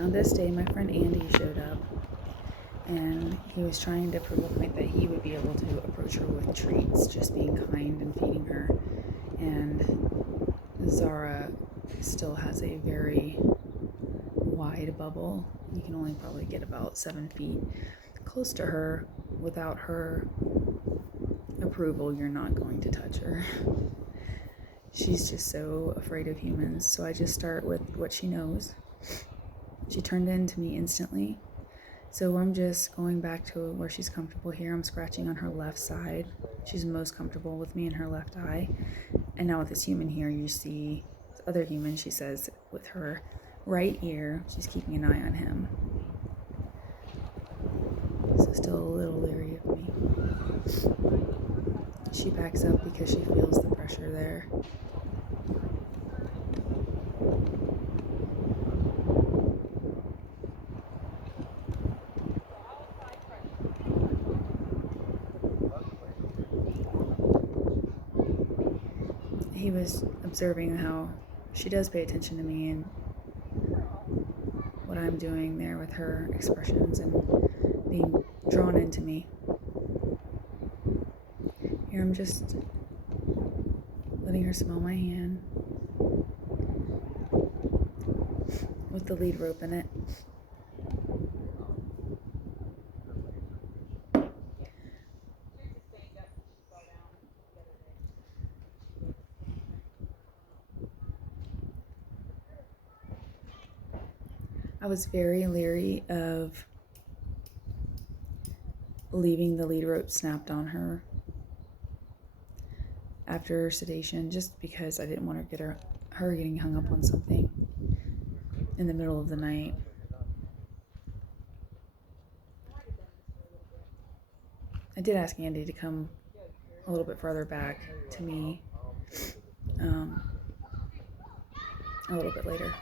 on this day, my friend Andy showed up, and he was trying to prove a point that he would be able to approach her with treats, just being kind and feeding her. And Zahra still has a very wide bubble. You can only probably get about 7 feet close to her. Without her approval, you're not going to touch her. She's just so afraid of humans. So I just start with what she knows. She turned into me instantly. So I'm just going back to where she's comfortable here. I'm scratching on her left side. She's most comfortable with me in her left eye. And now with this human here, you see this other human, she says, with her right ear, she's keeping an eye on him. So still a little leery of me. She backs up because she feels the pressure there. He was observing how she does pay attention to me and what I'm doing there with her expressions and being drawn into me. Here I'm just letting her smell my hand with the lead rope in it. I was very leery of leaving the lead rope snapped on her after sedation, just because I didn't want to get her getting hung up on something in the middle of the night. I did ask Andy to come a little bit further back to me a little bit later.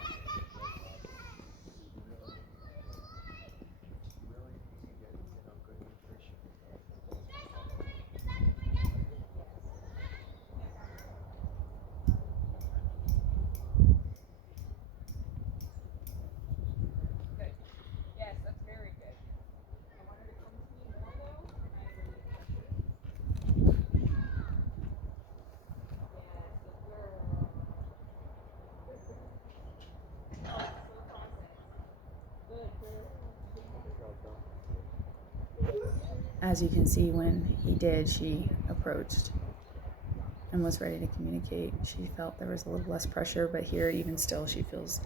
As you can see, when he did, she approached and was ready to communicate. She felt there was a little less pressure, but here, even still, she feels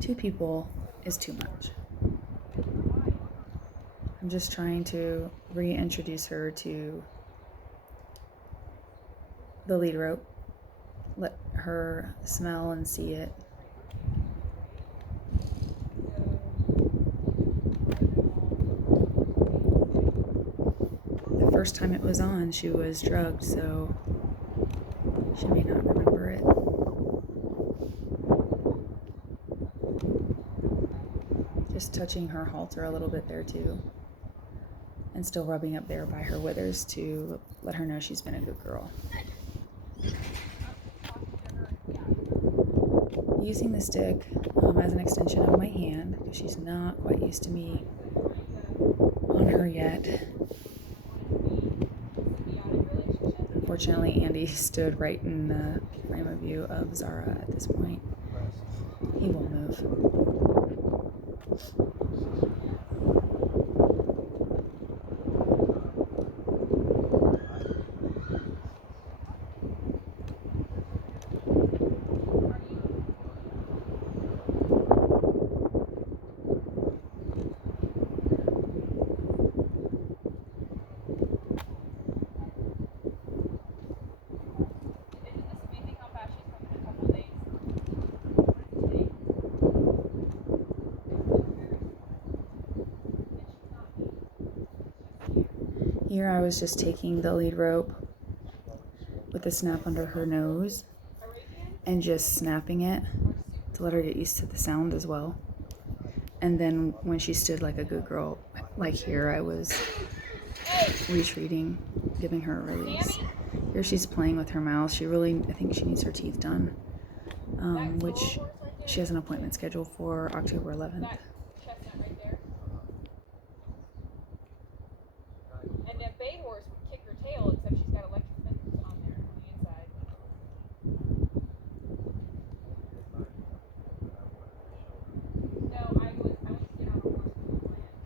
2 people is too much. I'm just trying to reintroduce her to the lead rope, let her smell and see it. The first time it was on, she was drugged, so she may not remember it. Just touching her halter a little bit there too, and still rubbing up there by her withers to let her know she's been a good girl. Using the stick as an extension of my hand, because she's not quite used to me on her yet. Unfortunately, Andy stood right in the frame of view of Zahra at this point. He won't move. Here I was just taking the lead rope with the snap under her nose and just snapping it to let her get used to the sound as well. And then when she stood like a good girl, like here, I was retreating, giving her a release. Here she's playing with her mouth. I think she needs her teeth done, which she has an appointment scheduled for October 11th. chestnut right there. And the bay horse would kick her tail, except she's got electric fence on there on the inside. No, I went to get on a horse with my land.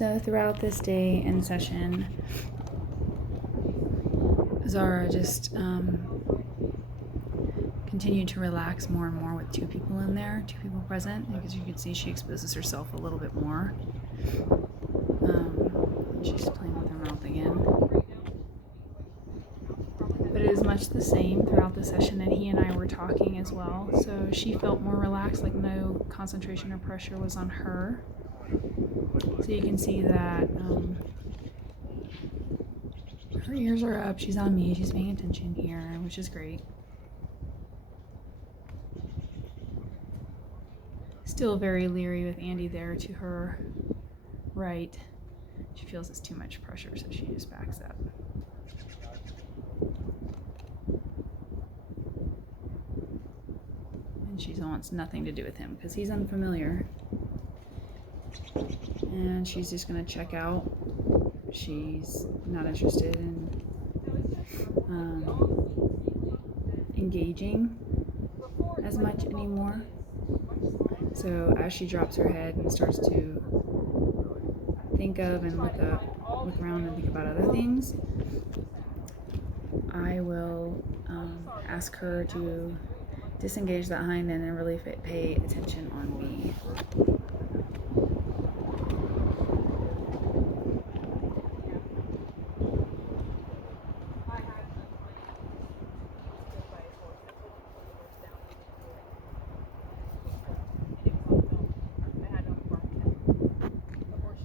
So throughout this day in session, Zahra just continued to relax more and more with two people in there, two people present, because you can see she exposes herself a little bit more. She's playing with her mouth again. But it is much the same throughout the session, and he and I were talking as well. So she felt more relaxed, like no concentration or pressure was on her. So you can see that her ears are up, she's on me, she's paying attention here, which is great. Still very leery with Andy there to her right. She feels it's too much pressure, so she just backs up. And she wants nothing to do with him because he's unfamiliar. And she's just gonna check out. She's not interested in engaging as much anymore. So as she drops her head and starts to think of and look around and think about other things, I will ask her to disengage that hind end and really pay attention on me.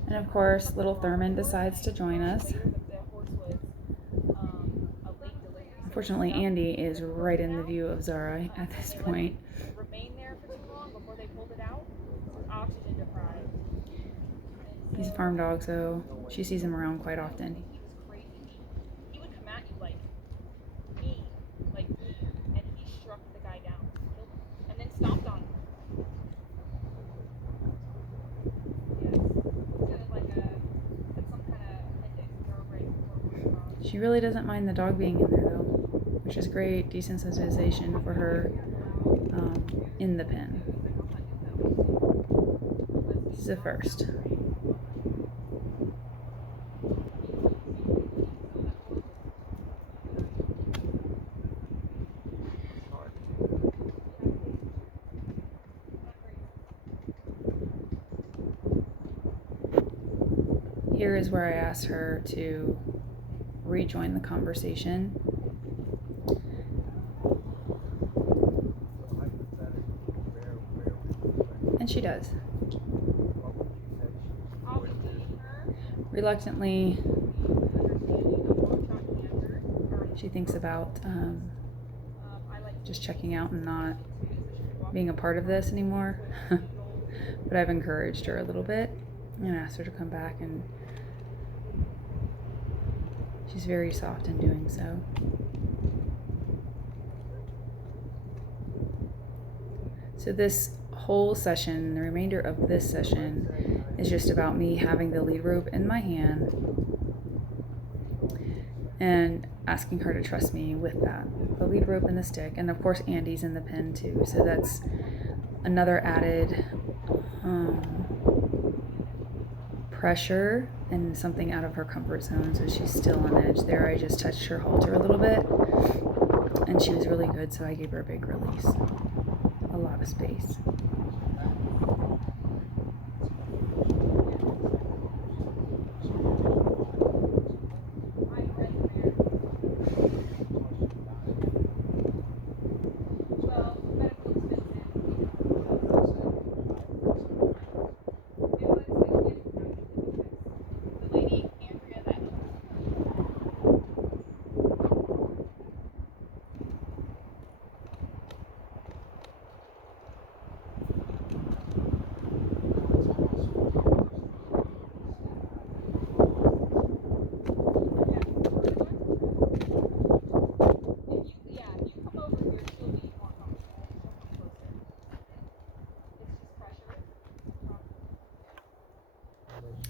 And of course, little Thurman decides to join us. Unfortunately, Andy is right in the view of Zahra at this point. He's a farm dog, so she sees him around quite often. He would come at you like me, and he struck the guy down, killed him, and then stomped on him. She really doesn't mind the dog being in there though, which is great desensitization for her in the pen. This is a first. Here is where I asked her to rejoin the conversation. And she does. Reluctantly, she thinks about just checking out and not being a part of this anymore. But I've encouraged her a little bit and asked her to come back, and she's very soft in doing so. So this whole session, the remainder of this session, is just about me having the lead rope in my hand and asking her to trust me with that. The lead rope and the stick, and of course Andy's in the pen too, so that's another added pressure and something out of her comfort zone, so she's still on edge. There I just touched her halter a little bit and she was really good, so I gave her a big release. A lot of space.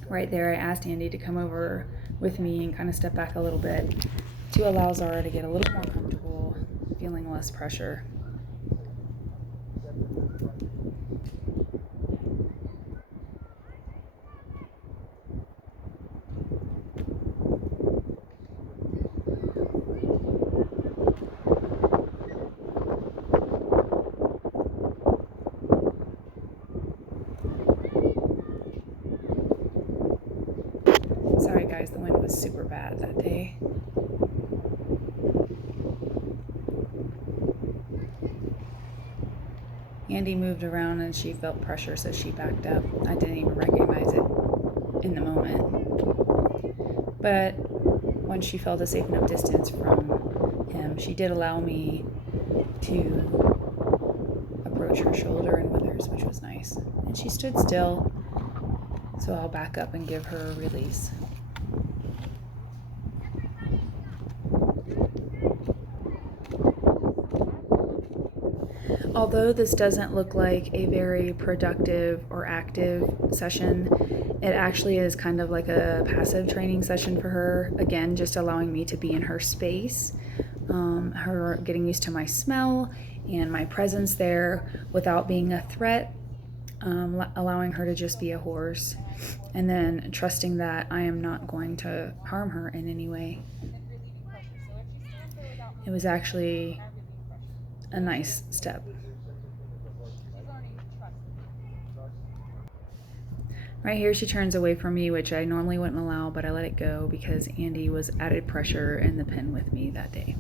Right there, I asked Andy to come over with me and kind of step back a little bit to allow Zahra to get a little more comfortable, feeling less pressure. was super bad that day. Andy moved around and she felt pressure, so she backed up. I didn't even recognize it in the moment. But when she felt a safe enough distance from him, she did allow me to approach her shoulder and withers, which was nice. And she stood still, so I'll back up and give her a release. Although this doesn't look like a very productive or active session, it actually is kind of like a passive training session for her. Again, just allowing me to be in her space, her getting used to my smell and my presence there without being a threat, allowing her to just be a horse, and then trusting that I am not going to harm her in any way. It was actually a nice step. Right here, she turns away from me, which I normally wouldn't allow, but I let it go because Andy was added pressure in the pen with me that day.